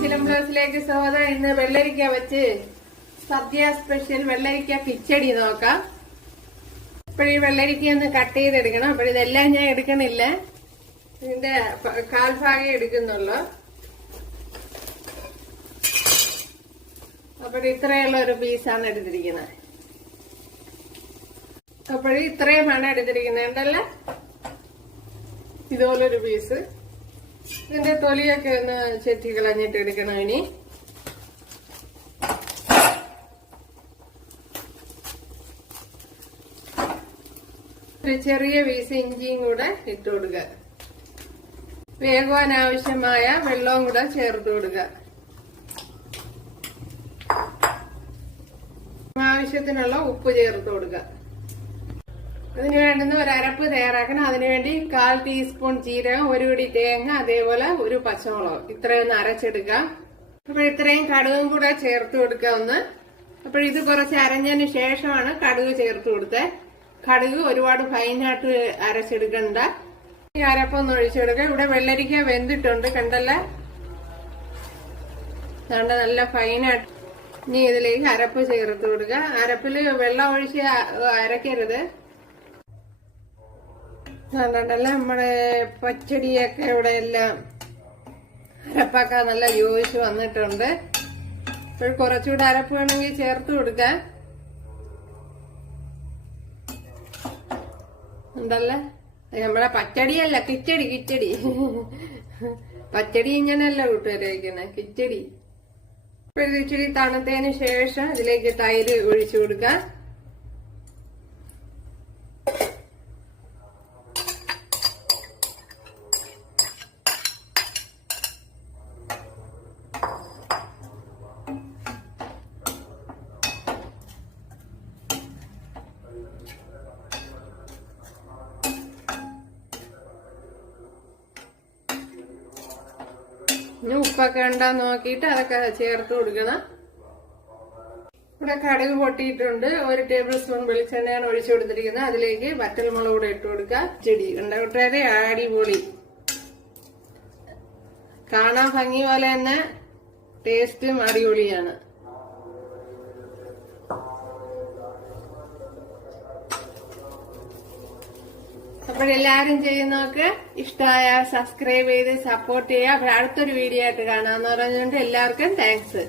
ബ്ലോഗ്സിലേക്ക് സ്വാഗതം. ഇന്ന് വെള്ളരിക്ക വെച്ച് സദ്യ സ്പെഷ്യൽ വെള്ളരിക്ക കിച്ചടി നോക്കാം. ഇപ്പോഴീ വെള്ളരിക്ക ഒന്ന് കട്ട് ചെയ്തെടുക്കണം. അപ്പോൾ ഇതെല്ലാം ഞാൻ എടുക്കണില്ല. ഇതിന്റെ കാൽഭാഗം എടുക്കുന്നുള്ളൂ. അപ്പോൾ ഇത്രയുള്ള ഒരു പീസാണ് എടുത്തിരിക്കുന്നത്. അപ്പോൾ ഇത്രയുമാണ് എടുത്തിരിക്കുന്നത്. ഉണ്ടല്ലേ ഇതുപോലൊരു പീസ് ഇതിന്റെ തൊലിയൊക്കെ ഒന്ന് ചെത്തി കളഞ്ഞിട്ട് എടുക്കണം ഇനി. ഒരു ചെറിയ പീസ് ഇഞ്ചിയും കൂടെ ഇട്ട് കൊടുക്കുക വേകുവാൻ ആവശ്യമായ വെള്ളവും കൂടെ ചേർത്ത് കൊടുക്കുക ആവശ്യത്തിനുള്ള ഉപ്പ് ചേർത്ത് കൊടുക്കുക ഇതിന് വേണ്ടുന്ന ഒരു അരപ്പ് തയ്യാറാക്കണം. അതിനുവേണ്ടി കാൽ ടീസ്പൂൺ ജീരകം ഒരു പിടി തേങ്ങ അതേപോലെ ഒരു പച്ചമുളക്. ഇത്രയൊന്ന് അരച്ചെടുക്കാം അപ്പോൾ ഇത്രയും കടുകും കൂടെ ചേർത്ത് കൊടുക്കുക ഒന്ന്. അപ്പോൾ ഇത് കുറച്ച് അരഞ്ഞതിന് ശേഷമാണ് കടുക് ചേർത്ത് കൊടുത്തത് കടുക് ഒരുപാട് ഫൈനായിട്ട് അരച്ചെടുക്കണ്ട. ഈ അരപ്പൊന്ന് ഒഴിച്ചെടുക്കുക. ഇവിടെ വെള്ളരിക്ക വെന്തിട്ടുണ്ട് കണ്ടല്ലേ? കണ്ട നല്ല ഫൈനായിട്ട് ഇനി ഇതിലേക്ക് അരപ്പ് ചേർത്ത് കൊടുക്കുക. അരപ്പിൽ വെള്ളം ഒഴിച്ച് അരക്കരുത്. അതുകൊണ്ടല്ല നമ്മുടെ പച്ചടിയൊക്കെ ഇവിടെ എല്ലാം അരപ്പാക്കാൻ നല്ല യോജിച്ച് വന്നിട്ടുണ്ട്. ഇപ്പോൾ കുറച്ചുകൂടെ അരപ്പ് വേണമെങ്കിൽ ചേർത്ത് കൊടുക്കാം. ഉണ്ടല്ലേ? നമ്മളെ പച്ചടിയല്ല കിച്ചടി കിച്ചടി. പച്ചടി ഇങ്ങനെയല്ല കൂട്ടുകാരെ കിച്ചടി. ഇപ്പൊ ഇച്ചിരി തണുത്തതിന് ശേഷം ഇതിലേക്ക് തൈര് ഒഴിച്ചു കൊടുക്കാം. ഇനി ഉപ്പൊക്കെ ഉണ്ടാ നോക്കിയിട്ട് അതൊക്കെ ചേർത്ത് കൊടുക്കണം. ഇവിടെ കടുക് പൊട്ടിയിട്ടുണ്ട്. ഒരു ടേബിൾ സ്പൂൺ വെളിച്ചെണ്ണയാണ് ഒഴിച്ചു കൊടുത്തിരിക്കുന്നത്. അതിലേക്ക് വറ്റൽമുളക് കൂടെ ഇട്ട് കൊടുക്കുക ചെടി കണ്ട കൂട്ടുകാരെ അടിപൊളി. കാണാൻ ഭംഗി പോലെ തന്നെ ടേസ്റ്റും അടിപൊളിയാണ്. അപ്പോഴെല്ലാരും ചെയ്യുന്നവർക്ക് ഇഷ്ടമായ സബ്സ്ക്രൈബ് ചെയ്ത് സപ്പോർട്ട് ചെയ്യുക. അടുത്തൊരു വീഡിയോ ആയിട്ട് കാണാമെന്ന് പറഞ്ഞുകൊണ്ട് എല്ലാവർക്കും താങ്ക്സ്